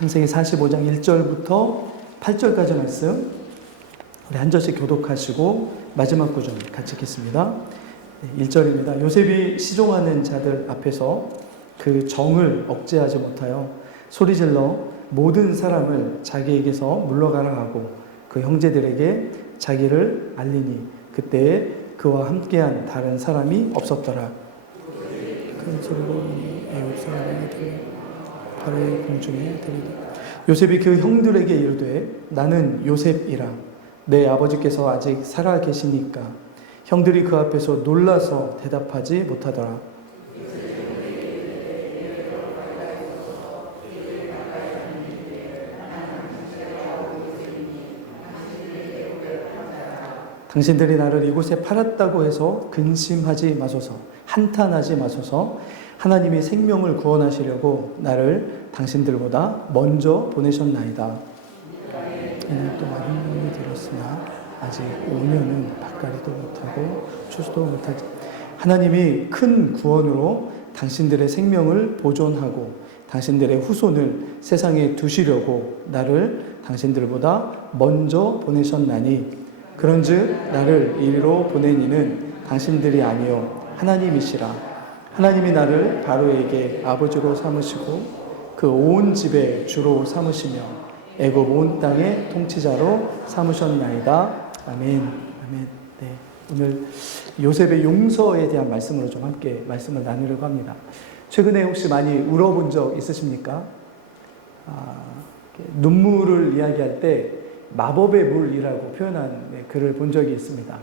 창세기 45장 1절부터 8절까지 말씀 우리 한 절씩 교독하시고 마지막 구절 같이 읽겠습니다. 1절입니다. 요셉이 시종하는 자들 앞에서 그 정을 억제하지 못하여 소리질러 모든 사람을 자기에게서 물러가라 하고 그 형제들에게 자기를 알리니 그때에 그와 함께한 다른 사람이 없었더라. 큰 소리로 애굽 사람이 들려 바로의 공중에 들리니 요셉이 그 형들에게 이르되 나는 요셉이라 내 아버지께서 아직 살아 계시니까 형들이 그 앞에서 놀라서 대답하지 못하더라. 당신들이 나를 이곳에 팔았다고 해서 근심하지 마소서, 한탄하지 마소서. 하나님이 생명을 구원하시려고 나를 당신들보다 먼저 보내셨나이다. 2년 동안 흉년이 들었으나 아직 5년은 밭갈이도 못하고 추수도 못하지. 하나님이 큰 구원으로 당신들의 생명을 보존하고 당신들의 후손을 세상에 두시려고 나를 당신들보다 먼저 보내셨나니 그런즉 나를 이리로 보낸 이는 당신들이 아니요 하나님이시라. 하나님이 나를 바로에게 아버지로 삼으시고 그 온 집의 주로 삼으시며 애굽 온 땅의 통치자로 삼으셨나이다. 아멘. 아멘. 네, 오늘 요셉의 용서에 대한 말씀으로 좀 함께 말씀을 나누려고 합니다. 최근에 혹시 많이 울어본 적 있으십니까? 눈물을 이야기할 때 마법의 물이라고 표현한 글을 본 적이 있습니다.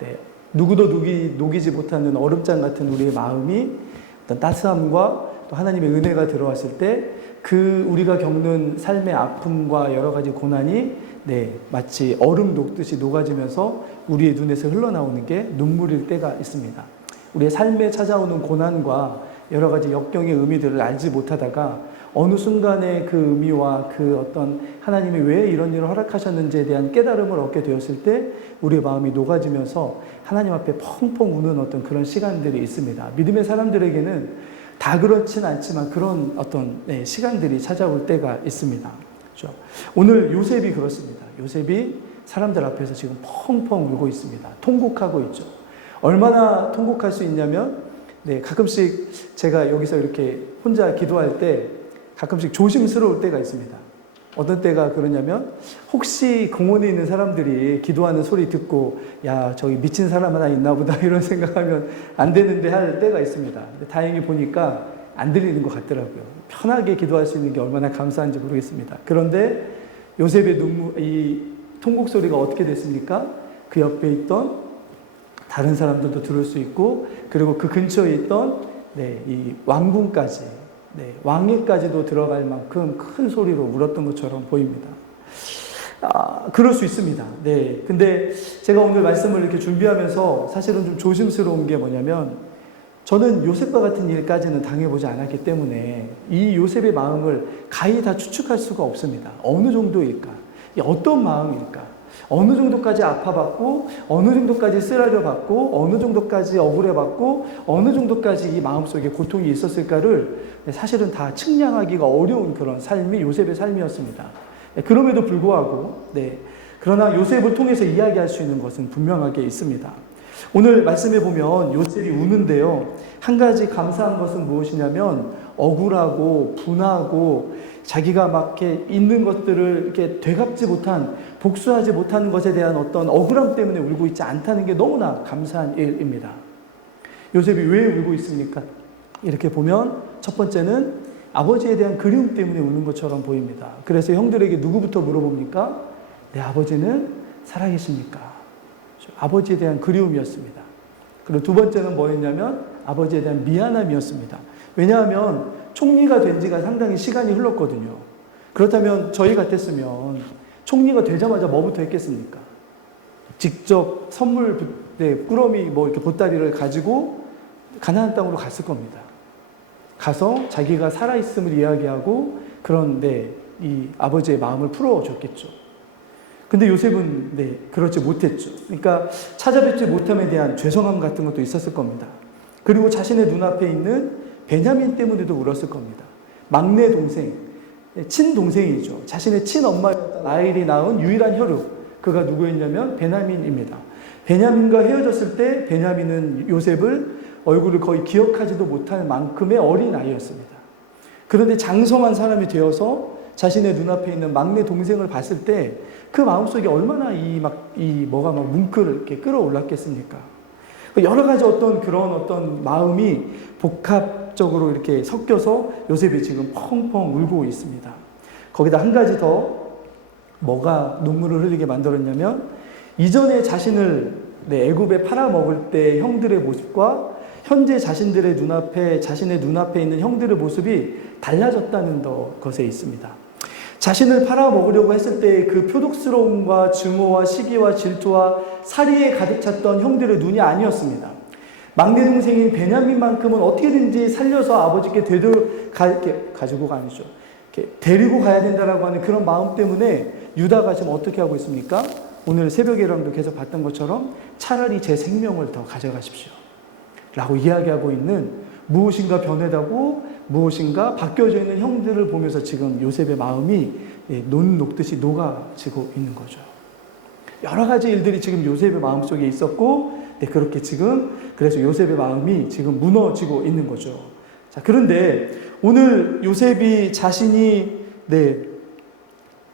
네, 누구도 녹이지 못하는 얼음장 같은 우리의 마음이 어떤 따스함과 또 하나님의 은혜가 들어왔을 때 그 우리가 겪는 삶의 아픔과 여러 가지 고난이 마치 얼음 녹듯이 녹아지면서 우리의 눈에서 흘러나오는 게 눈물일 때가 있습니다. 우리의 삶에 찾아오는 고난과 여러 가지 역경의 의미들을 알지 못하다가 어느 순간에 그 의미와 그 어떤 하나님이 왜 이런 일을 허락하셨는지에 대한 깨달음을 얻게 되었을 때 우리의 마음이 녹아지면서 하나님 앞에 펑펑 우는 어떤 그런 시간들이 있습니다. 믿음의 사람들에게는 다 그렇진 않지만 그런 어떤 시간들이 찾아올 때가 있습니다. 그렇죠? 오늘 요셉이 그렇습니다. 요셉이 사람들 앞에서 지금 펑펑 울고 있습니다. 통곡하고 있죠. 얼마나 통곡할 수 있냐면 가끔씩 제가 여기서 이렇게 혼자 기도할 때 가끔씩 조심스러울 때가 있습니다. 어떤 때가 그러냐면 혹시 공원에 있는 사람들이 기도하는 소리 듣고 야 저기 미친 사람 하나 있나 보다 이런 생각하면 안 되는데 할 때가 있습니다. 다행히 보니까 안 들리는 것 같더라고요. 편하게 기도할 수 있는 게 얼마나 감사한지 모르겠습니다. 그런데 요셉의 이 통곡 소리가 어떻게 됐습니까? 그 옆에 있던 다른 사람들도 들을 수 있고 그리고 그 근처에 있던 이 왕궁까지 왕위까지도 들어갈 만큼 큰 소리로 울었던 것처럼 보입니다. 그럴 수 있습니다. 근데 제가 오늘 말씀을 이렇게 준비하면서 사실은 좀 조심스러운 게 뭐냐면 저는 요셉과 같은 일까지는 당해보지 않았기 때문에 이 요셉의 마음을 가히 다 추측할 수가 없습니다. 어느 정도일까? 어떤 마음일까? 어느 정도까지 아파받고 어느 정도까지 쓰라려 받고 어느 정도까지 억울해받고 어느 정도까지 이 마음속에 고통이 있었을까를 사실은 다 측량하기가 어려운 그런 삶이 요셉의 삶이었습니다. 그럼에도 불구하고 그러나 요셉을 통해서 이야기할 수 있는 것은 분명하게 있습니다. 오늘 말씀에 보면 요셉이 우는데요. 한 가지 감사한 것은 무엇이냐면 억울하고 분하고 자기가 막 이렇게 있는 것들을 이렇게 되갚지 못한 복수하지 못하는 것에 대한 어떤 억울함 때문에 울고 있지 않다는 게 너무나 감사한 일입니다. 요셉이 왜 울고 있습니까? 이렇게 보면 첫 번째는 아버지에 대한 그리움 때문에 우는 것처럼 보입니다. 그래서 형들에게 누구부터 물어봅니까? 내 아버지는 살아계십니까? 아버지에 대한 그리움이었습니다. 그리고 두 번째는 뭐였냐면 아버지에 대한 미안함이었습니다. 왜냐하면 총리가 된 지가 상당히 시간이 흘렀거든요. 그렇다면 저희 같았으면 총리가 되자마자 뭐부터 했겠습니까? 직접 선물, 꾸러미 이렇게 보따리를 가지고 가나안 땅으로 갔을 겁니다. 가서 자기가 살아있음을 이야기하고 그런데 이 아버지의 마음을 풀어줬겠죠. 근데 요셉은 그렇지 못했죠. 그러니까 찾아뵙지 못함에 대한 죄송함 같은 것도 있었을 겁니다. 그리고 자신의 눈앞에 있는 베냐민 때문에도 울었을 겁니다. 막내 동생, 친동생이죠. 자신의 친엄마였던 라헬이 낳은 유일한 혈육. 그가 누구였냐면 베냐민입니다. 베냐민과 헤어졌을 때 베냐민은 요셉을 얼굴을 거의 기억하지도 못할 만큼의 어린 아이였습니다. 그런데 장성한 사람이 되어서 자신의 눈앞에 있는 막내 동생을 봤을 때 그 마음속에 얼마나 뭐가 막 뭉클 이렇게 끌어올랐겠습니까? 여러 가지 어떤 마음이 복합적으로 이렇게 섞여서 요셉이 지금 펑펑 울고 있습니다. 거기다 한 가지 더 뭐가 눈물을 흘리게 만들었냐면 이전에 자신을 애굽에 팔아먹을 때 형들의 모습과 현재 자신의 눈앞에 있는 형들의 모습이 달라졌다는 것에 있습니다. 자신을 팔아먹으려고 했을 때 그 표독스러움과 증오와 시기와 질투와 살이에 가득 찼던 형들의 눈이 아니었습니다. 막내 동생인 베냐민만큼은 어떻게든지 살려서 아버지께 가지고가 아니죠. 데리고 가야 된다라고 하는 그런 마음 때문에 유다가 지금 어떻게 하고 있습니까? 오늘 새벽에랑도 계속 봤던 것처럼 차라리 제 생명을 더 가져가십시오. 라고 이야기하고 있는 무엇인가 변해가고 무엇인가 바뀌어져 있는 형들을 보면서 지금 요셉의 마음이 논 녹듯이 녹아지고 있는 거죠. 여러 가지 일들이 지금 요셉의 마음속에 있었고 그렇게 그래서 요셉의 마음이 지금 무너지고 있는 거죠. 자, 그런데 오늘 요셉이 자신이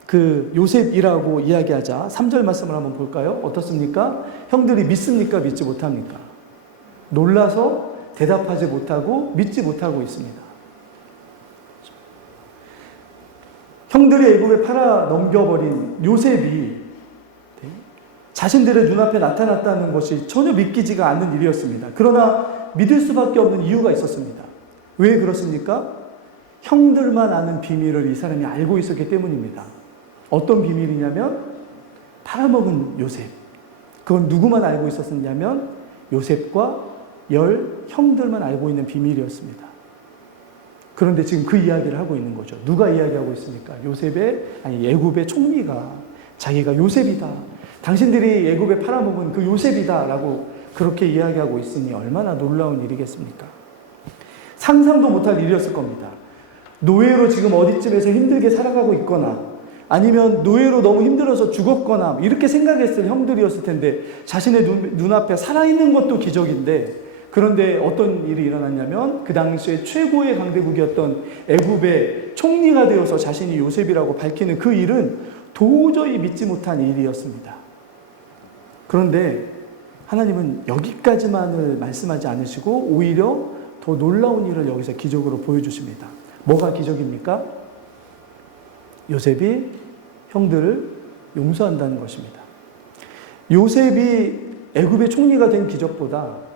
그 요셉이라고 이야기하자 3절 말씀을 한번 볼까요? 어떻습니까? 형들이 믿습니까? 믿지 못합니까? 놀라서 대답하지 못하고 믿지 못하고 있습니다. 형들이 애굽에 팔아 넘겨버린 요셉이 자신들의 눈앞에 나타났다는 것이 전혀 믿기지가 않는 일이었습니다. 그러나 믿을 수밖에 없는 이유가 있었습니다. 왜 그렇습니까? 형들만 아는 비밀을 이 사람이 알고 있었기 때문입니다. 어떤 비밀이냐면 팔아먹은 요셉. 그건 누구만 알고 있었냐면 요셉과 10 형들만 알고 있는 비밀이었습니다. 그런데 지금 그 이야기를 하고 있는 거죠. 누가 이야기하고 있습니까? 애굽의 총리가 자기가 요셉이다. 당신들이 애굽에 팔아먹은 그 요셉이다. 라고 그렇게 이야기하고 있으니 얼마나 놀라운 일이겠습니까? 상상도 못할 일이었을 겁니다. 노예로 지금 어디쯤에서 힘들게 살아가고 있거나 아니면 노예로 너무 힘들어서 죽었거나 이렇게 생각했을 형들이었을 텐데 자신의 눈앞에 살아있는 것도 기적인데 그런데 어떤 일이 일어났냐면 그 당시에 최고의 강대국이었던 애굽의 총리가 되어서 자신이 요셉이라고 밝히는 그 일은 도저히 믿지 못한 일이었습니다. 그런데 하나님은 여기까지만을 말씀하지 않으시고 오히려 더 놀라운 일을 여기서 기적으로 보여주십니다. 뭐가 기적입니까? 요셉이 형들을 용서한다는 것입니다. 요셉이 애굽의 총리가 된 기적보다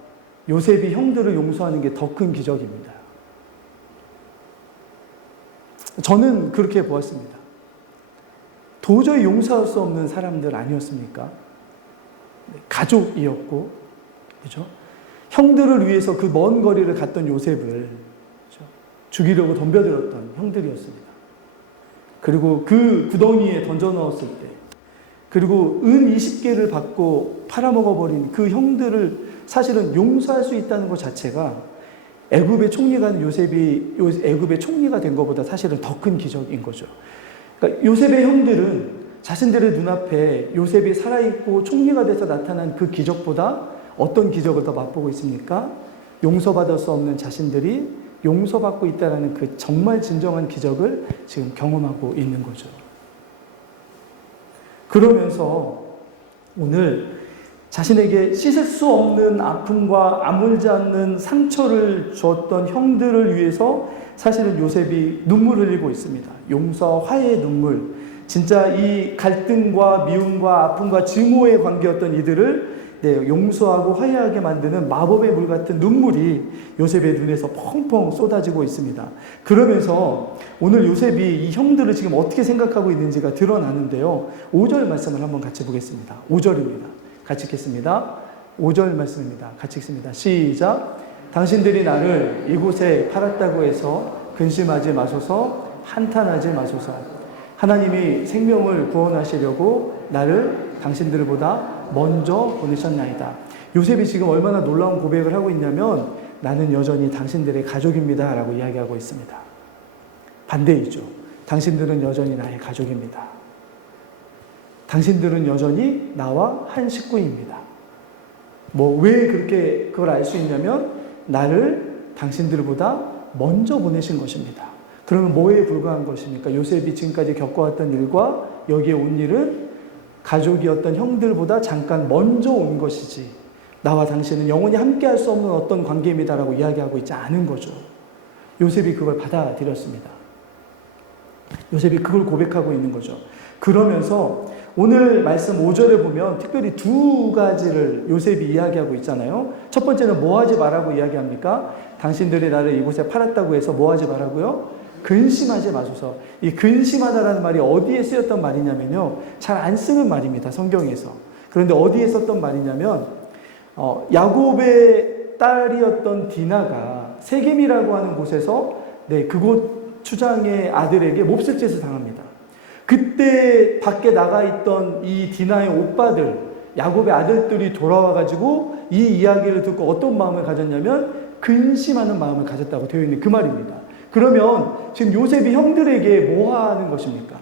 요셉이 형들을 용서하는 게 더 큰 기적입니다. 저는 그렇게 보았습니다. 도저히 용서할 수 없는 사람들 아니었습니까? 가족이었고, 그죠? 형들을 위해서 그 먼 거리를 갔던 요셉을 그죠? 죽이려고 덤벼들었던 형들이었습니다. 그리고 그 구덩이에 던져 넣었을 때, 그리고 은 20개를 받고 팔아먹어버린 그 형들을 사실은 용서할 수 있다는 것 자체가 애굽의 총리가 된 요셉이 애굽의 총리가 된 것보다 사실은 더 큰 기적인 거죠. 그러니까 요셉의 형들은 자신들의 눈앞에 요셉이 살아있고 총리가 돼서 나타난 그 기적보다 어떤 기적을 더 맛보고 있습니까? 용서받을 수 없는 자신들이 용서받고 있다는 그 정말 진정한 기적을 지금 경험하고 있는 거죠. 그러면서 오늘 자신에게 씻을 수 없는 아픔과 아물지 않는 상처를 주었던 형들을 위해서 사실은 요셉이 눈물을 흘리고 있습니다. 용서, 화해의 눈물. 진짜 이 갈등과 미움과 아픔과 증오의 관계였던 이들을 용서하고 화해하게 만드는 마법의 물 같은 눈물이 요셉의 눈에서 펑펑 쏟아지고 있습니다. 그러면서 오늘 요셉이 이 형들을 지금 어떻게 생각하고 있는지가 드러나는데요. 5절 말씀을 한번 같이 보겠습니다. 5절입니다. 같이 읽겠습니다. 5절 말씀입니다. 같이 읽습니다. 시작. 당신들이 나를 이곳에 팔았다고 해서 근심하지 마소서, 한탄하지 마소서. 하나님이 생명을 구원하시려고 나를 당신들보다 먼저 보내셨나이다. 요셉이 지금 얼마나 놀라운 고백을 하고 있냐면 나는 여전히 당신들의 가족입니다 라고 이야기하고 있습니다. 반대이죠. 당신들은 여전히 나의 가족입니다. 당신들은 여전히 나와 한 식구입니다. 왜 그렇게 그걸 알 수 있냐면 나를 당신들보다 먼저 보내신 것입니다. 그러면 뭐에 불과한 것입니까? 요셉이 지금까지 겪어왔던 일과 여기에 온 일은 가족이었던 형들보다 잠깐 먼저 온 것이지 나와 당신은 영원히 함께할 수 없는 어떤 관계입니다라고 이야기하고 있지 않은 거죠. 요셉이 그걸 받아들였습니다. 요셉이 그걸 고백하고 있는 거죠. 그러면서 오늘 말씀 5절에 보면 특별히 두 가지를 요셉이 이야기하고 있잖아요. 첫 번째는 뭐 하지 말라고 이야기합니까? 당신들이 나를 이곳에 팔았다고 해서 뭐 하지 말라고요? 근심하지 마소서. 이 근심하다라는 말이 어디에 쓰였던 말이냐면요. 잘 안 쓰는 말입니다. 성경에서. 그런데 어디에 썼던 말이냐면 야곱의 딸이었던 디나가 세겜이라고 하는 곳에서 그곳 추장의 아들에게 몹쓸짓을 당합니다. 그때 밖에 나가 있던 이 디나의 오빠들, 야곱의 아들들이 돌아와가지고 이 이야기를 듣고 어떤 마음을 가졌냐면 근심하는 마음을 가졌다고 되어 있는 그 말입니다. 그러면 지금 요셉이 형들에게 뭐 하는 것입니까?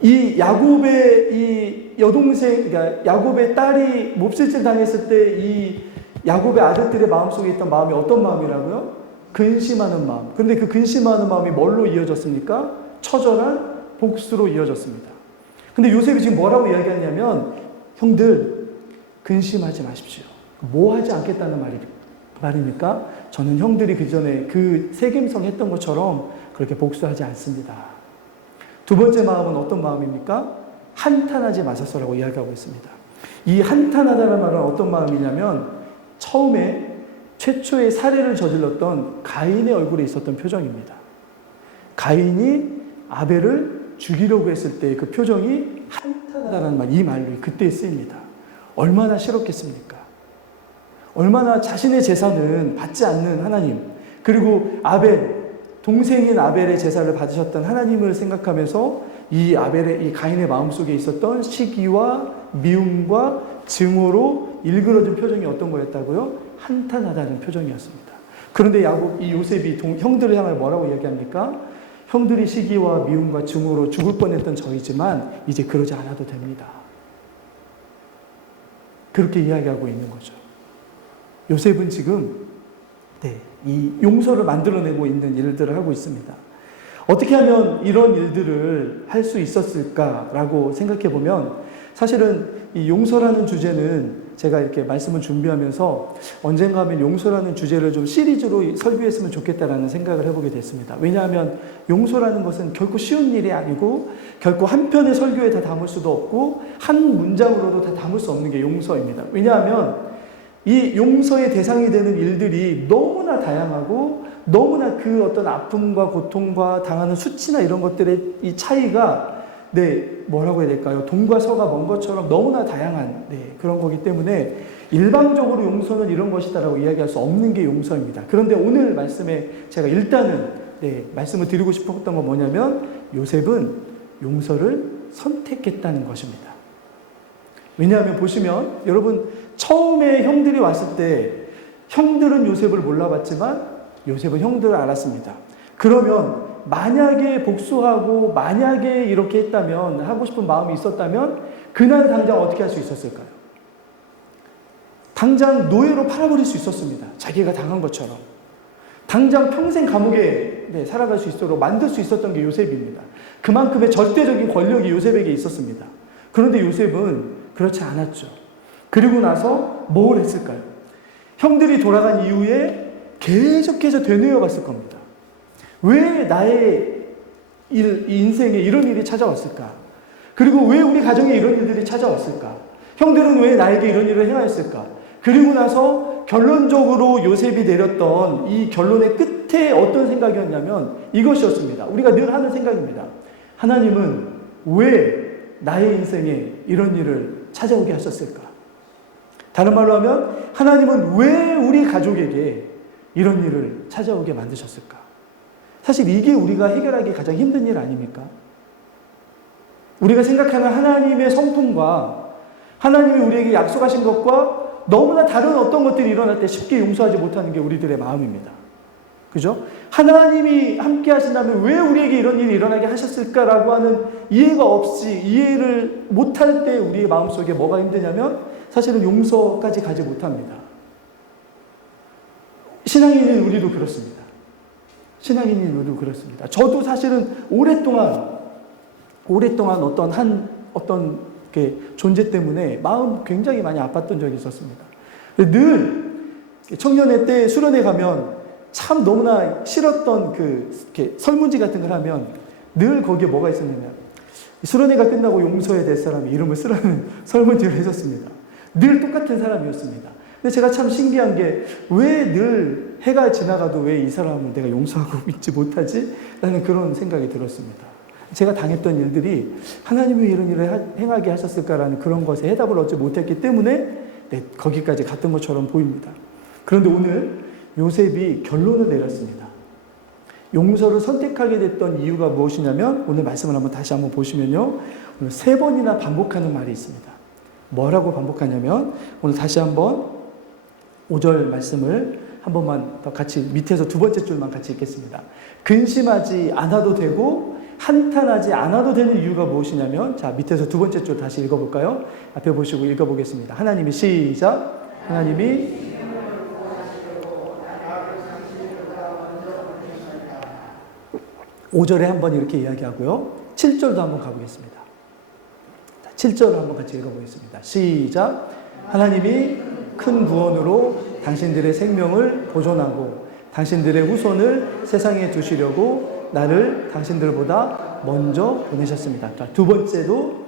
이 야곱의 이 여동생, 그러니까 야곱의 딸이 몹쓸짓 당했을 때 이 야곱의 아들들의 마음속에 있던 마음이 어떤 마음이라고요? 근심하는 마음. 그런데 그 근심하는 마음이 뭘로 이어졌습니까? 처절한 복수로 이어졌습니다. 근데 요셉이 지금 뭐라고 이야기하냐면 형들 근심하지 마십시오. 뭐 하지 않겠다는 말입니까? 저는 형들이 그 전에 그 세겜성 했던 것처럼 그렇게 복수하지 않습니다. 두 번째 마음은 어떤 마음입니까? 한탄하지 마소서라고 이야기하고 있습니다. 이 한탄하다는 말은 어떤 마음이냐면 처음에 최초의 살해를 저질렀던 가인의 얼굴에 있었던 표정입니다. 가인이 아벨을 죽이려고 했을 때 그 표정이 한탄하다는 말, 이 말로 그때 쓰입니다. 얼마나 싫었겠습니까? 얼마나 자신의 제사는 받지 않는 하나님, 그리고 동생인 아벨의 제사를 받으셨던 하나님을 생각하면서 이 가인의 마음속에 있었던 시기와 미움과 증오로 일그러진 표정이 어떤 거였다고요? 한탄하다는 표정이었습니다. 그런데 이 요셉이 형들을 향해 뭐라고 이야기합니까? 형들이 시기와 미움과 증오로 죽을 뻔했던 저희지만 이제 그러지 않아도 됩니다. 그렇게 이야기하고 있는 거죠. 요셉은 지금 이 용서를 만들어내고 있는 일들을 하고 있습니다. 어떻게 하면 이런 일들을 할 수 있었을까라고 생각해 보면 사실은 이 용서라는 주제는 제가 이렇게 말씀을 준비하면서 언젠가 하면 용서라는 주제를 좀 시리즈로 설교했으면 좋겠다라는 생각을 해보게 됐습니다. 왜냐하면 용서라는 것은 결코 쉬운 일이 아니고 결코 한 편의 설교에 다 담을 수도 없고 한 문장으로도 다 담을 수 없는 게 용서입니다. 왜냐하면 이 용서의 대상이 되는 일들이 너무나 다양하고 너무나 그 어떤 아픔과 고통과 당하는 수치나 이런 것들의 이 차이가 뭐라고 해야 될까요? 동과 서가 먼 것처럼 너무나 다양한 그런 거기 때문에 일방적으로 용서는 이런 것이다라고 이야기할 수 없는 게 용서입니다. 그런데 오늘 말씀에 제가 일단은 말씀을 드리고 싶었던 건 뭐냐면 요셉은 용서를 선택했다는 것입니다. 왜냐하면 보시면 여러분 처음에 형들이 왔을 때 형들은 요셉을 몰라봤지만 요셉은 형들을 알았습니다. 그러면 만약에 복수하고 만약에 이렇게 했다면 하고 싶은 마음이 있었다면 그날 당장 어떻게 할 수 있었을까요? 당장 노예로 팔아버릴 수 있었습니다. 자기가 당한 것처럼. 당장 평생 감옥에 살아갈 수 있도록 만들 수 있었던 게 요셉입니다. 그만큼의 절대적인 권력이 요셉에게 있었습니다. 그런데 요셉은 그렇지 않았죠. 그리고 나서 뭘 했을까요? 형들이 돌아간 이후에 계속해서 되뇌어 갔을 겁니다. 왜 나의 인생에 이런 일이 찾아왔을까? 그리고 왜 우리 가정에 이런 일들이 찾아왔을까? 형들은 왜 나에게 이런 일을 행하였을까? 그리고 나서 결론적으로 요셉이 내렸던 이 결론의 끝에 어떤 생각이었냐면 이것이었습니다. 우리가 늘 하는 생각입니다. 하나님은 왜 나의 인생에 이런 일을 찾아오게 하셨을까? 다른 말로 하면 하나님은 왜 우리 가족에게 이런 일을 찾아오게 만드셨을까? 사실 이게 우리가 해결하기 가장 힘든 일 아닙니까? 우리가 생각하는 하나님의 성품과 하나님이 우리에게 약속하신 것과 너무나 다른 어떤 것들이 일어날 때 쉽게 용서하지 못하는 게 우리들의 마음입니다. 그죠? 하나님이 함께 하신다면 왜 우리에게 이런 일이 일어나게 하셨을까라고 하는 이해가 없이 이해를 못할 때 우리의 마음속에 뭐가 힘드냐면 사실은 용서까지 가지 못합니다. 신앙인인 우리도 그렇습니다. 신앙인인 우리도 그렇습니다. 저도 사실은 오랫동안 어떤 존재 때문에 마음 굉장히 많이 아팠던 적이 있었습니다. 늘 청년회 때 수련회 가면 참 너무나 싫었던 설문지 같은 걸 하면 늘 거기에 뭐가 있었냐면 수련회가 끝나고 용서해야 될 사람이 이름을 쓰라는 설문지를 했었습니다. 늘 똑같은 사람이었습니다. 근데 제가 참 신기한 게 왜 늘 해가 지나가도 왜 이 사람을 내가 용서하고 있지 못하지? 라는 그런 생각이 들었습니다. 제가 당했던 일들이 하나님이 이런 일을 행하게 하셨을까라는 그런 것에 해답을 얻지 못했기 때문에 거기까지 갔던 것처럼 보입니다. 그런데 오늘 요셉이 결론을 내렸습니다. 용서를 선택하게 됐던 이유가 무엇이냐면 오늘 말씀을 다시 한번 보시면요. 오늘 3번이나 반복하는 말이 있습니다. 뭐라고 반복하냐면 오늘 다시 한번 5절 말씀을 한 번만 더 같이 밑에서 2번째 줄만 같이 읽겠습니다. 근심하지 않아도 되고 한탄하지 않아도 되는 이유가 무엇이냐면 자 밑에서 2번째 줄 다시 읽어볼까요? 앞에 보시고 읽어보겠습니다. 하나님이 시작. 하나님이 5절에 한번 이렇게 이야기하고요. 7절도 한번 가보겠습니다. 7절을 한번 같이 읽어보겠습니다. 시작. 하나님이 큰 구원으로 당신들의 생명을 보존하고 당신들의 후손을 세상에 두시려고 나를 당신들보다 먼저 보내셨습니다. 자, 2번째도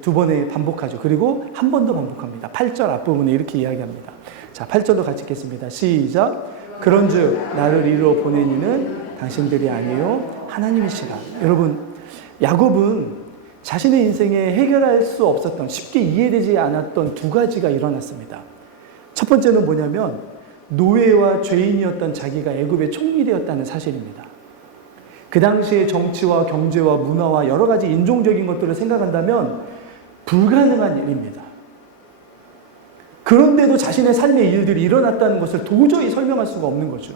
2번에 반복하죠. 그리고 한 번 더 반복합니다. 8절 앞부분에 이렇게 이야기합니다. 자, 8절도 같이 읽겠습니다. 시작. 그런즉 나를 이리로 보낸 이는 당신들이 아니요 하나님이시라. 여러분, 야곱은 자신의 인생에 해결할 수 없었던, 쉽게 이해되지 않았던 2가지가 일어났습니다. 첫 번째는 뭐냐면 노예와 죄인이었던 자기가 애굽의 총리 되었다는 사실입니다. 그 당시의 정치와 경제와 문화와 여러 가지 인종적인 것들을 생각한다면 불가능한 일입니다. 그런데도 자신의 삶의 일들이 일어났다는 것을 도저히 설명할 수가 없는 거죠.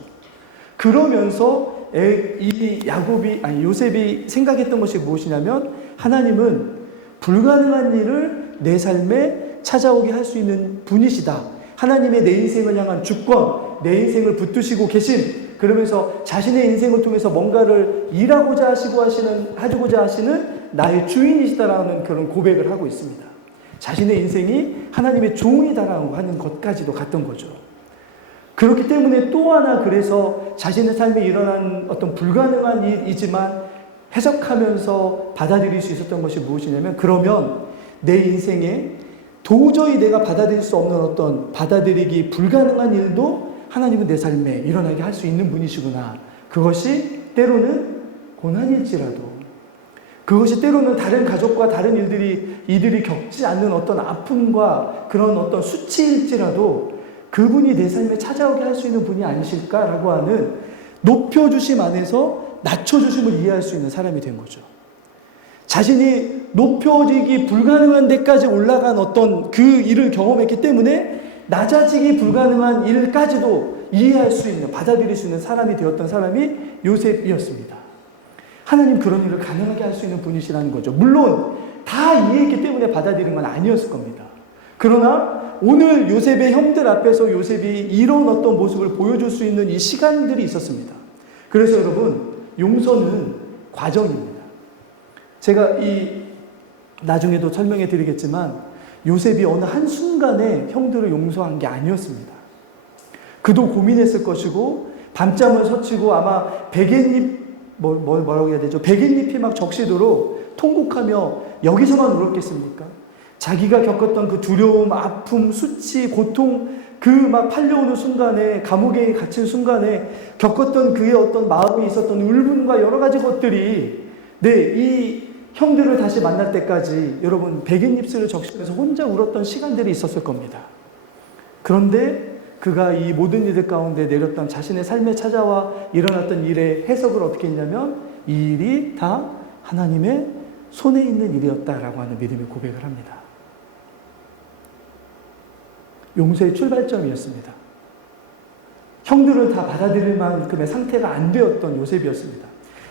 그러면서 요셉이 생각했던 것이 무엇이냐면 하나님은 불가능한 일을 내 삶에 찾아오게 할 수 있는 분이시다. 하나님의 내 인생을 향한 주권, 내 인생을 붙드시고 계신, 그러면서 자신의 인생을 통해서 뭔가를 일하고자 하시는 나의 주인이시다라는 그런 고백을 하고 있습니다. 자신의 인생이 하나님의 종이다라고 하는 것까지도 갔던 거죠. 그렇기 때문에 또 하나 그래서 자신의 삶에 일어난 어떤 불가능한 일이지만 해석하면서 받아들일 수 있었던 것이 무엇이냐면 그러면 내 인생에 도저히 내가 받아들일 수 없는 어떤 받아들이기 불가능한 일도 하나님은 내 삶에 일어나게 할 수 있는 분이시구나. 그것이 때로는 고난일지라도, 그것이 때로는 다른 가족과 다른 이들이 겪지 않는 어떤 아픔과 그런 어떤 수치일지라도 그분이 내 삶에 찾아오게 할 수 있는 분이 아니실까라고 하는 높여주심 안에서 낮춰주심을 이해할 수 있는 사람이 된 거죠. 자신이 높여지기 불가능한 데까지 올라간 어떤 그 일을 경험했기 때문에 낮아지기 불가능한 일까지도 이해할 수 있는, 받아들일 수 있는 사람이 되었던 사람이 요셉이었습니다. 하나님 그런 일을 가능하게 할 수 있는 분이시라는 거죠. 물론 다 이해했기 때문에 받아들인 건 아니었을 겁니다. 그러나 오늘 요셉의 형들 앞에서 요셉이 이런 어떤 모습을 보여줄 수 있는 이 시간들이 있었습니다. 그래서 여러분, 용서는 과정입니다. 제가 나중에도 설명해 드리겠지만 요셉이 어느 한순간에 형들을 용서한 게 아니었습니다. 그도 고민했을 것이고 밤잠을 설치고 아마 뭐라고 해야 되죠? 베갯잎이 막 적시도록 통곡하며 여기서만 울었겠습니까? 자기가 겪었던 그 두려움, 아픔, 수치, 고통, 그 막 팔려오는 순간에, 감옥에 갇힌 순간에 겪었던 그의 어떤 마음이 있었던 울분과 여러 가지 것들이 이 형들을 다시 만날 때까지 여러분 베갯잎을 적시면서 혼자 울었던 시간들이 있었을 겁니다. 그런데 그가 이 모든 일들 가운데 내렸던 자신의 삶에 찾아와 일어났던 일의 해석을 어떻게 했냐면 이 일이 다 하나님의 손에 있는 일이었다라고 하는 믿음의 고백을 합니다. 용서의 출발점이었습니다. 형들을 다 받아들일 만큼의 상태가 안 되었던 요셉이었습니다.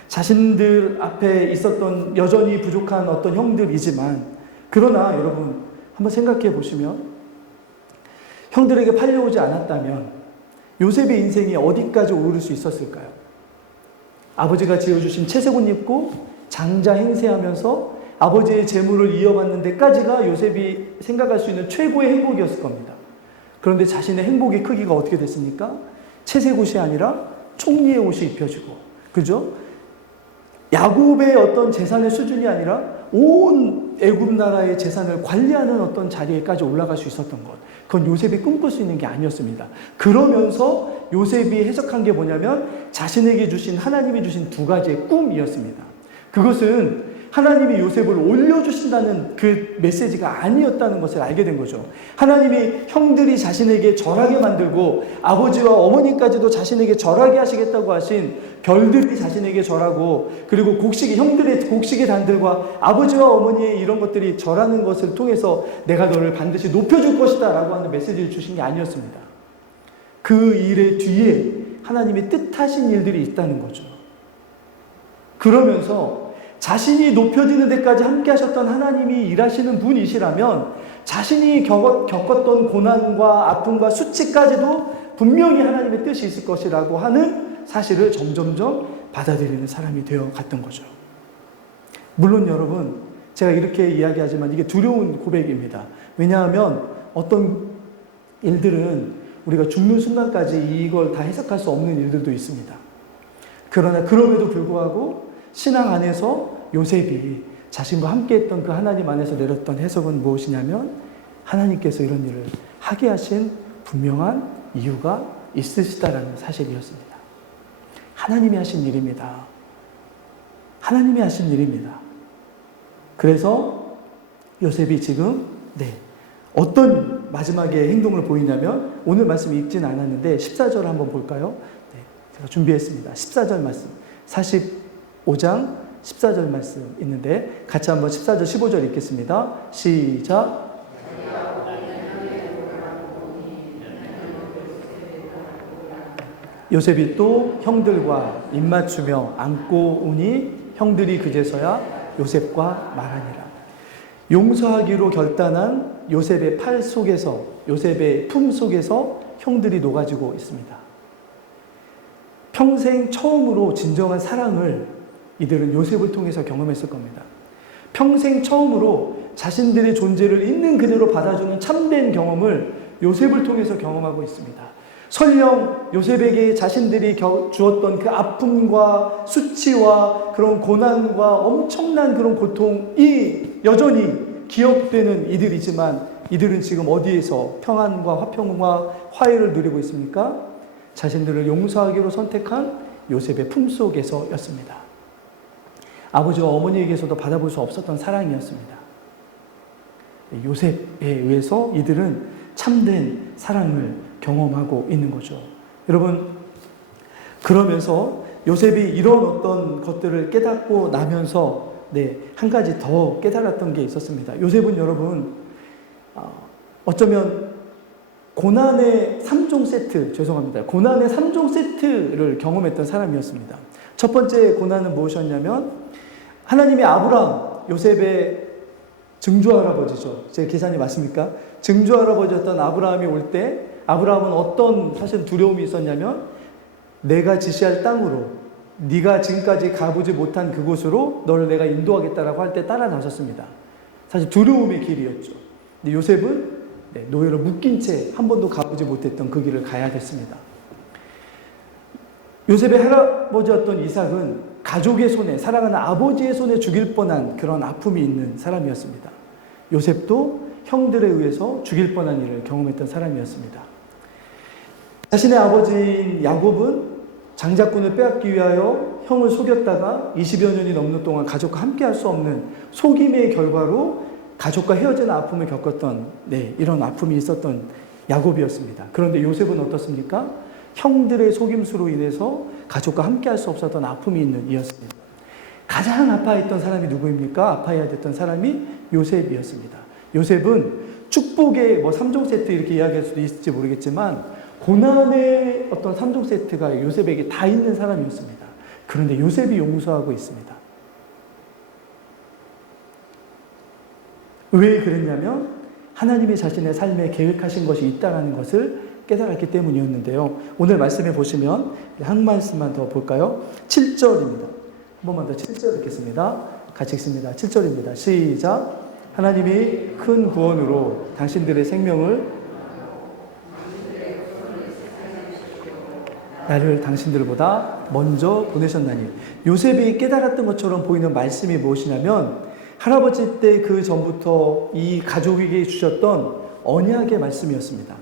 자신들 앞에 있었던 여전히 부족한 어떤 형들이지만, 그러나 여러분 한번 생각해 보시면 형들에게 팔려오지 않았다면 요셉의 인생이 어디까지 오를 수 있었을까요? 아버지가 지어주신 채색옷 입고 장자 행세하면서 아버지의 재물을 이어받는 데까지가 요셉이 생각할 수 있는 최고의 행복이었을 겁니다. 그런데 자신의 행복의 크기가 어떻게 됐습니까? 채색옷이 아니라 총리의 옷이 입혀지고, 그죠? 야곱의 어떤 재산의 수준이 아니라 온 애굽 나라의 재산을 관리하는 어떤 자리에까지 올라갈 수 있었던 것. 그건 요셉이 꿈꿀 수 있는 게 아니었습니다. 그러면서 요셉이 해석한 게 뭐냐면 자신에게 주신, 하나님이 주신 두 가지의 꿈이었습니다. 그것은 하나님이 요셉을 올려주신다는 그 메시지가 아니었다는 것을 알게 된 거죠. 하나님이 형들이 자신에게 절하게 만들고 아버지와 어머니까지도 자신에게 절하게 하시겠다고 하신 별들이 자신에게 절하고, 그리고 형들의 곡식의 단들과 아버지와 어머니의 이런 것들이 절하는 것을 통해서 내가 너를 반드시 높여줄 것이다 라고 하는 메시지를 주신 게 아니었습니다. 그 일의 뒤에 하나님이 뜻하신 일들이 있다는 거죠. 그러면서 자신이 높여지는 데까지 함께 하셨던 하나님이 일하시는 분이시라면 자신이 겪었던 고난과 아픔과 수치까지도 분명히 하나님의 뜻이 있을 것이라고 하는 사실을 점점점 받아들이는 사람이 되어 갔던 거죠. 물론 여러분, 제가 이렇게 이야기하지만 이게 두려운 고백입니다. 왜냐하면 어떤 일들은 우리가 죽는 순간까지 이걸 다 해석할 수 없는 일들도 있습니다. 그러나 그럼에도 불구하고 신앙 안에서 요셉이 자신과 함께 했던 그 하나님 안에서 내렸던 해석은 무엇이냐면 하나님께서 이런 일을 하게 하신 분명한 이유가 있으시다라는 사실이었습니다. 하나님이 하신 일입니다. 하나님이 하신 일입니다. 그래서 요셉이 지금 어떤 마지막에 행동을 보이냐면, 오늘 말씀 읽진 않았는데 14절 한번 볼까요? 제가 준비했습니다. 14절 말씀, 45장 14절 말씀 있는데 같이 한번 14절 15절 읽겠습니다. 시작. 요셉이 또 형들과 입맞추며 안고 오니 형들이 그제서야 요셉과 말하니라. 용서하기로 결단한 요셉의 팔 속에서, 요셉의 품 속에서 형들이 녹아지고 있습니다. 평생 처음으로 진정한 사랑을 이들은 요셉을 통해서 경험했을 겁니다. 평생 처음으로 자신들의 존재를 있는 그대로 받아주는 참된 경험을 요셉을 통해서 경험하고 있습니다. 설령 요셉에게 자신들이 주었던 그 아픔과 수치와 그런 고난과 엄청난 그런 고통이 여전히 기억되는 이들이지만, 이들은 지금 어디에서 평안과 화평과 화해를 누리고 있습니까? 자신들을 용서하기로 선택한 요셉의 품속에서였습니다. 아버지와 어머니에게서도 받아볼 수 없었던 사랑이었습니다. 요셉에 의해서 이들은 참된 사랑을 경험하고 있는 거죠. 여러분, 그러면서 요셉이 이런 어떤 것들을 깨닫고 나면서 한 가지 더 깨달았던 게 있었습니다. 요셉은 여러분, 어쩌면 고난의 3종 세트, 고난의 3종 세트를 경험했던 사람이었습니다. 첫 번째 고난은 무엇이었냐면, 하나님이 아브라함, 요셉의 증조할아버지죠. 제 계산이 맞습니까? 증조할아버지였던 아브라함이 올 때, 아브라함은 어떤 사실 두려움이 있었냐면, 내가 지시할 땅으로, 네가 지금까지 가보지 못한 그곳으로 너를 내가 인도하겠다라고 할 때 따라 나섰습니다. 사실 두려움의 길이었죠. 근데 요셉은 노예로 묶인 채 한 번도 가보지 못했던 그 길을 가야 됐습니다. 요셉의 할아버지였던 이삭은 가족의 손에, 사랑하는 아버지의 손에 죽일 뻔한 그런 아픔이 있는 사람이었습니다. 요셉도 형들에 의해서 죽일 뻔한 일을 경험했던 사람이었습니다. 자신의 아버지인 야곱은 장자권을 빼앗기 위하여 형을 속였다가 20여 년이 넘는 동안 가족과 함께 할 수 없는 속임의 결과로 가족과 헤어지는 아픔을 겪었던 이런 아픔이 있었던 야곱이었습니다. 그런데 요셉은 어떻습니까? 형들의 속임수로 인해서 가족과 함께 할 수 없었던 아픔이 있는 이였습니다. 가장 아파했던 사람이 누구입니까? 아파해야 됐던 사람이 요셉이었습니다. 요셉은 축복의 3종 세트 이렇게 이야기할 수도 있을지 모르겠지만 고난의 어떤 3종 세트가 요셉에게 다 있는 사람이었습니다. 그런데 요셉이 용서하고 있습니다. 왜 그랬냐면 하나님이 자신의 삶에 계획하신 것이 있다는 것을 깨달았기 때문이었는데요. 오늘 말씀에 보시면 한 말씀만 더 볼까요? 7절입니다. 한 번만 더 7절 읽겠습니다. 같이 읽습니다. 7절입니다. 시작. 하나님이 큰 구원으로 당신들의 생명을 나를 당신들보다 먼저 보내셨나니. 요셉이 깨달았던 것처럼 보이는 말씀이 무엇이냐면 할아버지 때 그 전부터 이 가족에게 주셨던 언약의 말씀이었습니다.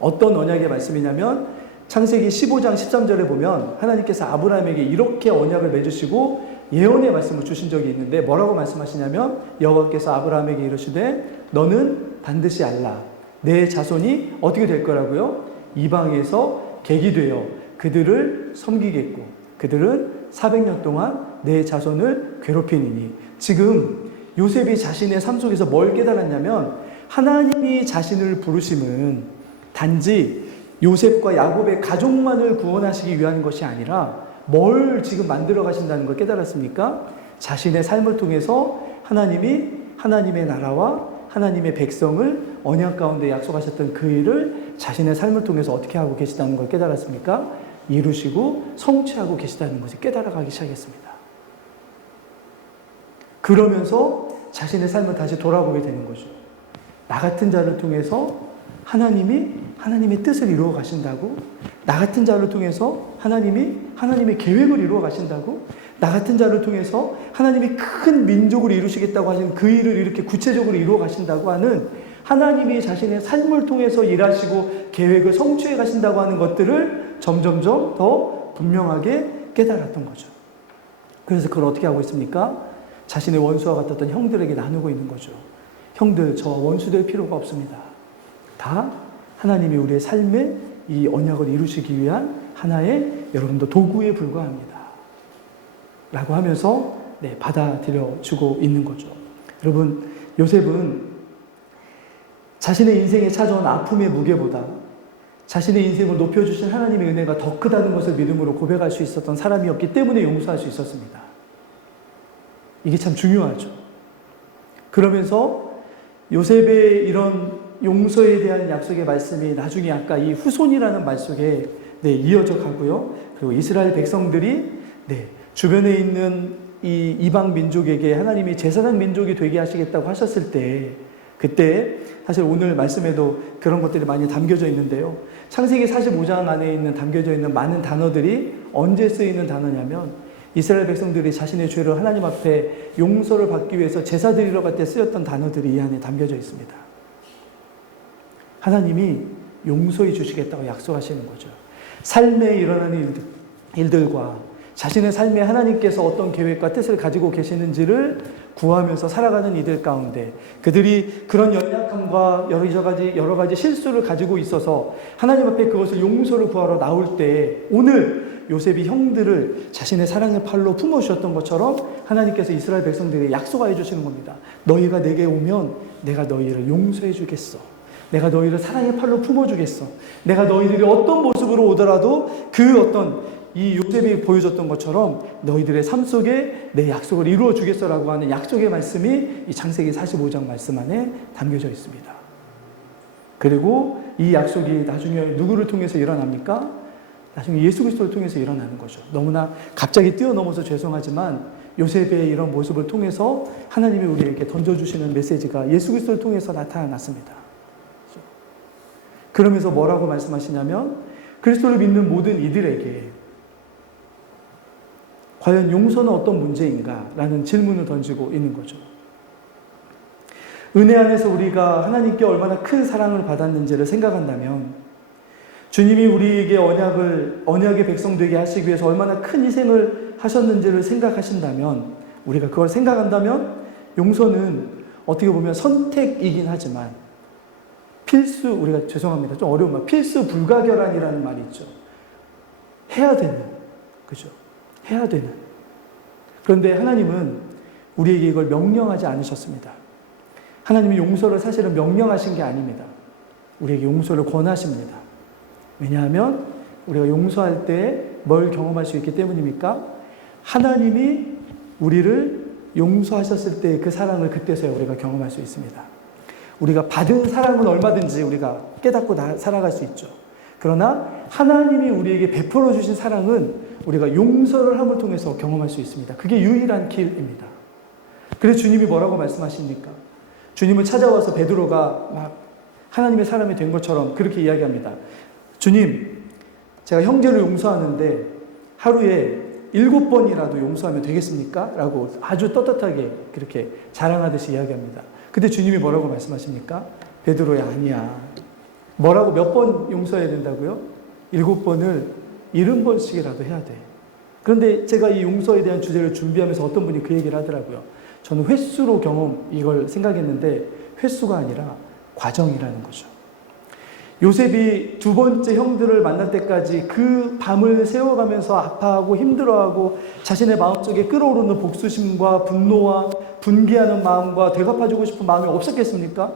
어떤 언약의 말씀이냐면 창세기 15장 13절에 보면 하나님께서 아브라함에게 이렇게 언약을 맺으시고 예언의 말씀을 주신 적이 있는데 뭐라고 말씀하시냐면 여호와께서 아브라함에게 이르시되 너는 반드시 알라. 내 자손이 어떻게 될 거라고요? 이방에서 객이 되어 그들을 섬기겠고 그들은 400년 동안 내 자손을 괴롭히니니. 지금 요셉이 자신의 삶 속에서 뭘 깨달았냐면 하나님이 자신을 부르심은 단지 요셉과 야곱의 가족만을 구원하시기 위한 것이 아니라 뭘 지금 만들어 가신다는 걸 깨달았습니까? 자신의 삶을 통해서 하나님이 하나님의 나라와 하나님의 백성을 언약 가운데 약속하셨던 그 일을 자신의 삶을 통해서 어떻게 하고 계시다는 걸 깨달았습니까? 이루시고 성취하고 계시다는 것을 깨달아가기 시작했습니다. 그러면서 자신의 삶을 다시 돌아보게 되는 거죠. 나 같은 자를 통해서 하나님의 뜻을 이루어 가신다고? 나 같은 자를 통해서 하나님의 계획을 이루어 가신다고? 나 같은 자를 통해서 하나님이 큰 민족을 이루시겠다고 하신 그 일을 이렇게 구체적으로 이루어 가신다고 하는 하나님이 자신의 삶을 통해서 일하시고 계획을 성취해 가신다고 하는 것들을 점점점 더 분명하게 깨달았던 거죠. 그래서 그걸 어떻게 하고 있습니까? 자신의 원수와 같았던 형들에게 나누고 있는 거죠. 형들, 저와 원수 될 필요가 없습니다. 다 하나님이 우리의 삶에 이 언약을 이루시기 위한 하나의 여러분도 도구에 불과합니다. 라고 하면서 받아들여 주고 있는 거죠. 여러분, 요셉은 자신의 인생에 찾아온 아픔의 무게보다 자신의 인생을 높여주신 하나님의 은혜가 더 크다는 것을 믿음으로 고백할 수 있었던 사람이었기 때문에 용서할 수 있었습니다. 이게 참 중요하죠. 그러면서 요셉의 이런 용서에 대한 약속의 말씀이 나중에 아까 이 후손이라는 말 속에 이어져 가고요. 그리고 이스라엘 백성들이 주변에 있는 이 이방 민족에게 하나님이 제사장 민족이 되게 하시겠다고 하셨을 때 그때 사실 오늘 말씀에도 그런 것들이 많이 담겨져 있는데요. 창세기 45장 안에 있는 담겨져 있는 많은 단어들이 언제 쓰이는 단어냐면 이스라엘 백성들이 자신의 죄를 하나님 앞에 용서를 받기 위해서 제사 드리러 갈 때 쓰였던 단어들이 이 안에 담겨져 있습니다. 하나님이 용서해 주시겠다고 약속하시는 거죠. 삶에 일어나는 일들과 자신의 삶에 하나님께서 어떤 계획과 뜻을 가지고 계시는지를 구하면서 살아가는 이들 가운데 그들이 그런 연약함과 여러 가지 실수를 가지고 있어서 하나님 앞에 그것을 용서를 구하러 나올 때 오늘 요셉이 형들을 자신의 사랑의 팔로 품어주셨던 것처럼 하나님께서 이스라엘 백성들에게 약속하여 주시는 겁니다. 너희가 내게 오면 내가 너희를 용서해 주겠어. 내가 너희를 사랑의 팔로 품어주겠어. 내가 너희들이 어떤 모습으로 오더라도 그 어떤 이 요셉이 보여줬던 것처럼 너희들의 삶 속에 내 약속을 이루어 주겠어라고 하는 약속의 말씀이 이 창세기 45장 말씀 안에 담겨져 있습니다. 그리고 이 약속이 나중에 누구를 통해서 일어납니까? 나중에 예수 그리스도를 통해서 일어나는 거죠. 너무나 갑자기 뛰어넘어서 죄송하지만 요셉의 이런 모습을 통해서 하나님이 우리에게 던져주시는 메시지가 예수 그리스도를 통해서 나타났습니다. 그러면서 뭐라고 말씀하시냐면 그리스도를 믿는 모든 이들에게 과연 용서는 어떤 문제인가? 라는 질문을 던지고 있는 거죠. 은혜 안에서 우리가 하나님께 얼마나 큰 사랑을 받았는지를 생각한다면 주님이 우리에게 언약의 백성 되게 하시기 위해서 얼마나 큰 희생을 하셨는지를 생각하신다면 우리가 그걸 생각한다면 용서는 어떻게 보면 선택이긴 하지만 우리가 죄송합니다. 좀 어려운 말. 필수 불가결한이라는 말이 있죠. 해야 되는. 그죠? 해야 되는. 그런데 하나님은 우리에게 이걸 명령하지 않으셨습니다. 하나님이 용서를 사실은 명령하신 게 아닙니다. 우리에게 용서를 권하십니다. 왜냐하면 우리가 용서할 때 뭘 경험할 수 있기 때문입니까? 하나님이 우리를 용서하셨을 때 그 사랑을 그때서야 우리가 경험할 수 있습니다. 우리가 받은 사랑은 얼마든지 우리가 깨닫고 살아갈 수 있죠. 그러나 하나님이 우리에게 베풀어 주신 사랑은 우리가 용서를 함을 통해서 경험할 수 있습니다. 그게 유일한 길입니다. 그래서 주님이 뭐라고 말씀하십니까? 주님을 찾아와서 베드로가 막 하나님의 사람이 된 것처럼 그렇게 이야기합니다. 주님, 제가 형제를 용서하는데 하루에 7번이라도 용서하면 되겠습니까? 라고 아주 떳떳하게 그렇게 자랑하듯이 이야기합니다. 근데 주님이 뭐라고 말씀하십니까? 베드로야, 아니야. 뭐라고 몇 번 용서해야 된다고요? 7번을 70번씩이라도 해야 돼. 그런데 제가 이 용서에 대한 주제를 준비하면서 어떤 분이 그 얘기를 하더라고요. 저는 횟수로 이걸 생각했는데 횟수가 아니라 과정이라는 거죠. 요셉이 두 번째 형들을 만날 때까지 그 밤을 새워가면서 아파하고 힘들어하고 자신의 마음속에 끓어오르는 복수심과 분노와 분개하는 마음과 되갚아주고 싶은 마음이 없었겠습니까?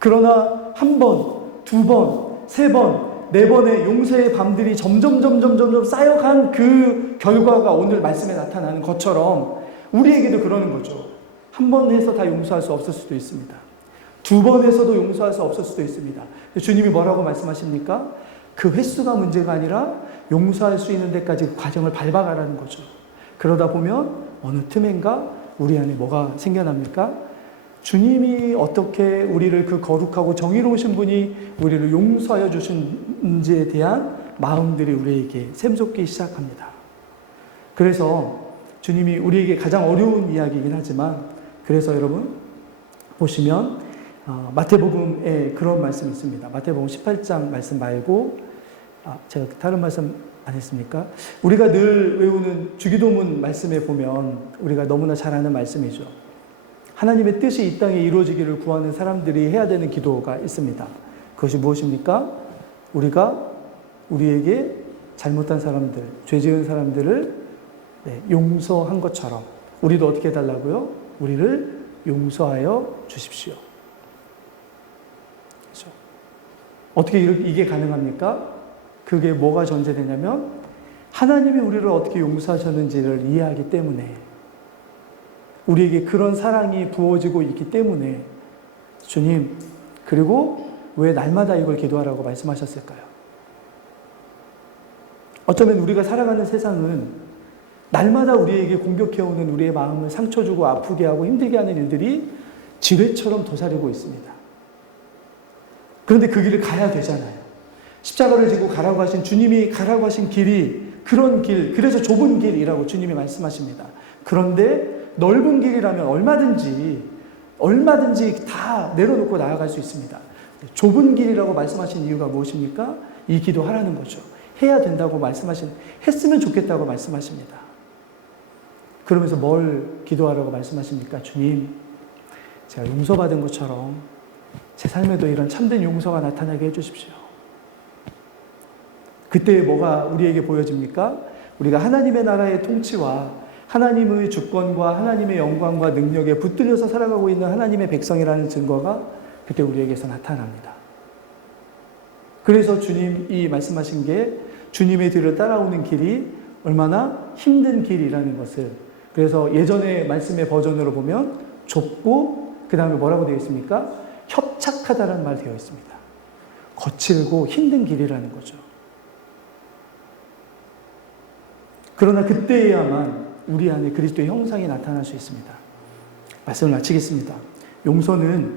그러나 한 번, 두 번, 세 번, 네 번의 용서의 밤들이 점점 쌓여간 그 결과가 오늘 말씀에 나타나는 것처럼 우리에게도 그러는 거죠. 한 번 해서 다 용서할 수 없을 수도 있습니다. 두 번 해서도 용서할 수 없을 수도 있습니다. 주님이 뭐라고 말씀하십니까? 그 횟수가 문제가 아니라 용서할 수 있는 데까지 그 과정을 밟아가라는 거죠. 그러다 보면 어느 틈엔가 우리 안에 뭐가 생겨납니까? 주님이 어떻게 우리를 그 거룩하고 정의로우신 분이 우리를 용서하여 주신지에 대한 마음들이 우리에게 샘솟기 시작합니다. 그래서 주님이 우리에게 가장 어려운 이야기이긴 하지만 그래서 여러분 보시면 마태복음에 그런 말씀이 있습니다. 마태복음 18장 말씀 말고 제가 다른 말씀 안 했습니까? 우리가 늘 외우는 주기도문 말씀에 보면 우리가 너무나 잘 아는 말씀이죠. 하나님의 뜻이 이 땅에 이루어지기를 구하는 사람들이 해야 되는 기도가 있습니다. 그것이 무엇입니까? 우리가 우리에게 잘못한 사람들, 죄 지은 사람들을 용서한 것처럼 우리도 어떻게 해달라고요? 우리를 용서하여 주십시오. 그렇죠? 어떻게 이게 가능합니까? 그게 뭐가 전제되냐면 하나님이 우리를 어떻게 용서하셨는지를 이해하기 때문에 우리에게 그런 사랑이 부어지고 있기 때문에 주님, 그리고 왜 날마다 이걸 기도하라고 말씀하셨을까요? 어쩌면 우리가 살아가는 세상은 날마다 우리에게 공격해오는 우리의 마음을 상처 주고 아프게 하고 힘들게 하는 일들이 지뢰처럼 도사리고 있습니다. 그런데 그 길을 가야 되잖아요. 십자가를 지고 가라고 하신 주님이 가라고 하신 길이 그런 길, 그래서 좁은 길이라고 주님이 말씀하십니다. 그런데 넓은 길이라면 얼마든지 다 내려놓고 나아갈 수 있습니다. 좁은 길이라고 말씀하신 이유가 무엇입니까? 이 기도하라는 거죠. 해야 된다고 했으면 좋겠다고 말씀하십니다. 그러면서 뭘 기도하라고 말씀하십니까? 주님, 제가 용서받은 것처럼 제 삶에도 이런 참된 용서가 나타나게 해주십시오. 그때 뭐가 우리에게 보여집니까? 우리가 하나님의 나라의 통치와 하나님의 주권과 하나님의 영광과 능력에 붙들려서 살아가고 있는 하나님의 백성이라는 증거가 그때 우리에게서 나타납니다. 그래서 주님이 말씀하신 게 주님의 뒤를 따라오는 길이 얼마나 힘든 길이라는 것을, 그래서 예전의 말씀의 버전으로 보면 좁고 그 다음에 뭐라고 되어 있습니까? 협착하다라는 말 되어 있습니다. 거칠고 힘든 길이라는 거죠. 그러나 그때에야만 우리 안에 그리스도의 형상이 나타날 수 있습니다. 말씀을 마치겠습니다. 용서는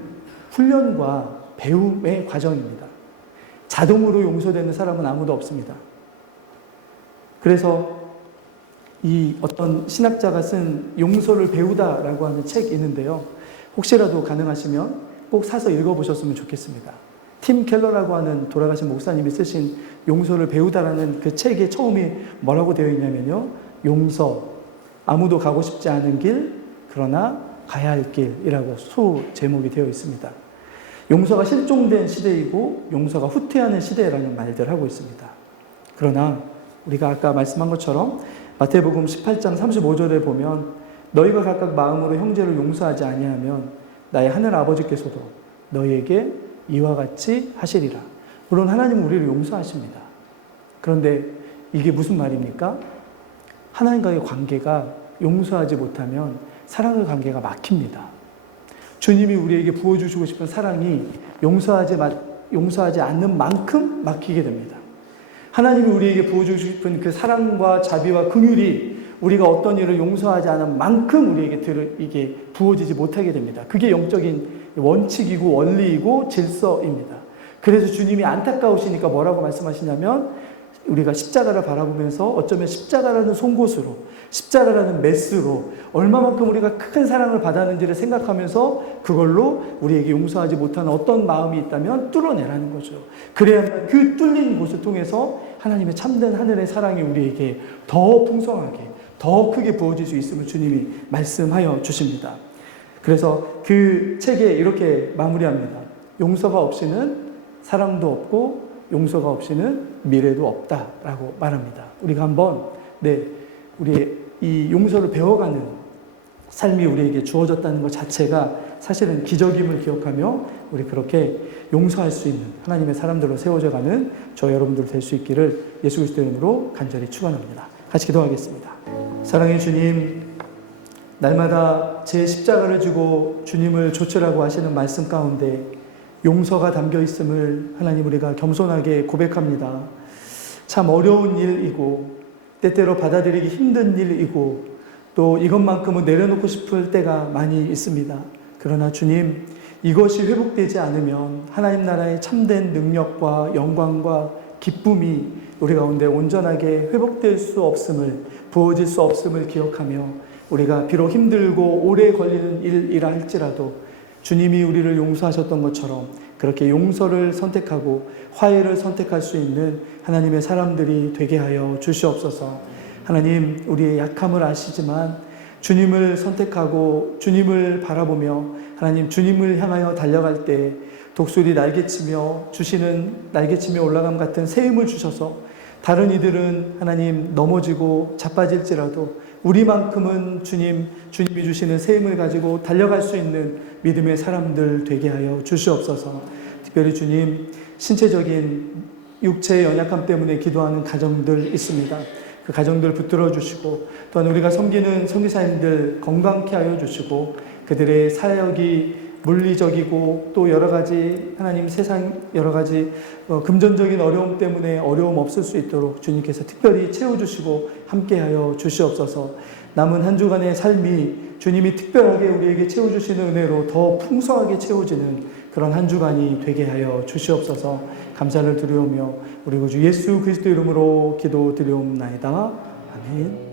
훈련과 배움의 과정입니다. 자동으로 용서되는 사람은 아무도 없습니다. 그래서 이 어떤 신학자가 쓴 용서를 배우다라고 하는 책이 있는데요. 혹시라도 가능하시면 꼭 사서 읽어보셨으면 좋겠습니다. 팀 켈러라고 하는 돌아가신 목사님이 쓰신 용서를 배우다라는 그 책의 처음이 뭐라고 되어 있냐면요. 용서, 아무도 가고 싶지 않은 길, 그러나 가야 할 길이라고 소 제목이 되어 있습니다. 용서가 실종된 시대이고 용서가 후퇴하는 시대라는 말들을 하고 있습니다. 그러나 우리가 아까 말씀한 것처럼 마태복음 18장 35절에 보면 너희가 각각 마음으로 형제를 용서하지 아니하면 나의 하늘 아버지께서도 너희에게 이와 같이 하시리라. 물론 하나님은 우리를 용서하십니다. 그런데 이게 무슨 말입니까? 하나님과의 관계가 용서하지 못하면 사랑의 관계가 막힙니다. 주님이 우리에게 부어주시고 싶은 사랑이 용서하지 않는 만큼 막히게 됩니다. 하나님이 우리에게 부어주고 싶은 그 사랑과 자비와 긍휼이 우리가 어떤 일을 용서하지 않은 만큼 우리에게 이게 부어지지 못하게 됩니다. 그게 영적인 원칙이고 원리이고 질서입니다. 그래서 주님이 안타까우시니까 뭐라고 말씀하시냐면 우리가 십자가를 바라보면서 어쩌면 십자가라는 송곳으로, 십자가라는 메스로 얼마만큼 우리가 큰 사랑을 받았는지를 생각하면서 그걸로 우리에게 용서하지 못하는 어떤 마음이 있다면 뚫어내라는 거죠. 그래야 그 뚫린 곳을 통해서 하나님의 참된 하늘의 사랑이 우리에게 더 풍성하게, 더 크게 부어질 수 있음을 주님이 말씀하여 주십니다. 그래서 그 책에 이렇게 마무리합니다. 용서가 없이는 사랑도 없고 용서가 없이는 미래도 없다라고 말합니다. 우리가 한번 우리의 이 용서를 배워가는 삶이 우리에게 주어졌다는 것 자체가 사실은 기적임을 기억하며 우리 그렇게 용서할 수 있는 하나님의 사람들로 세워져가는 저 여러분들 될 수 있기를 예수 그리스도 이름으로 간절히 축원합니다. 같이 기도하겠습니다. 사랑의 주님, 날마다 제 십자가를 지고 주님을 좇으라고 하시는 말씀 가운데 용서가 담겨 있음을 하나님 우리가 겸손하게 고백합니다. 참 어려운 일이고 때때로 받아들이기 힘든 일이고 또 이것만큼은 내려놓고 싶을 때가 많이 있습니다. 그러나 주님, 이것이 회복되지 않으면 하나님 나라의 참된 능력과 영광과 기쁨이 우리 가운데 온전하게 회복될 수 없음을, 부어질 수 없음을 기억하며 우리가 비록 힘들고 오래 걸리는 일이라 할지라도 주님이 우리를 용서하셨던 것처럼 그렇게 용서를 선택하고 화해를 선택할 수 있는 하나님의 사람들이 되게 하여 주시옵소서. 하나님, 우리의 약함을 아시지만 주님을 선택하고 주님을 바라보며 하나님 주님을 향하여 달려갈 때 독수리 날개치며 올라감 같은 새 힘을 주셔서 다른 이들은 하나님 넘어지고 자빠질지라도 우리만큼은 주님이 주시는 새 힘을 가지고 달려갈 수 있는 믿음의 사람들 되게 하여 주시옵소서. 특별히 주님, 신체적인 육체의 연약함 때문에 기도하는 가정들 있습니다. 그 가정들 붙들어 주시고 또한 우리가 섬기는 선교사님들 건강케 하여 주시고 그들의 사역이 물리적이고 또 여러 가지 하나님 세상 여러 가지 금전적인 어려움 때문에 어려움 없을 수 있도록 주님께서 특별히 채워주시고 함께하여 주시옵소서. 남은 한 주간의 삶이 주님이 특별하게 우리에게 채워주시는 은혜로 더 풍성하게 채워지는 그런 한 주간이 되게 하여 주시옵소서. 감사를 드리오며 우리 구주 예수 그리스도 이름으로 기도드리옵나이다. 아멘.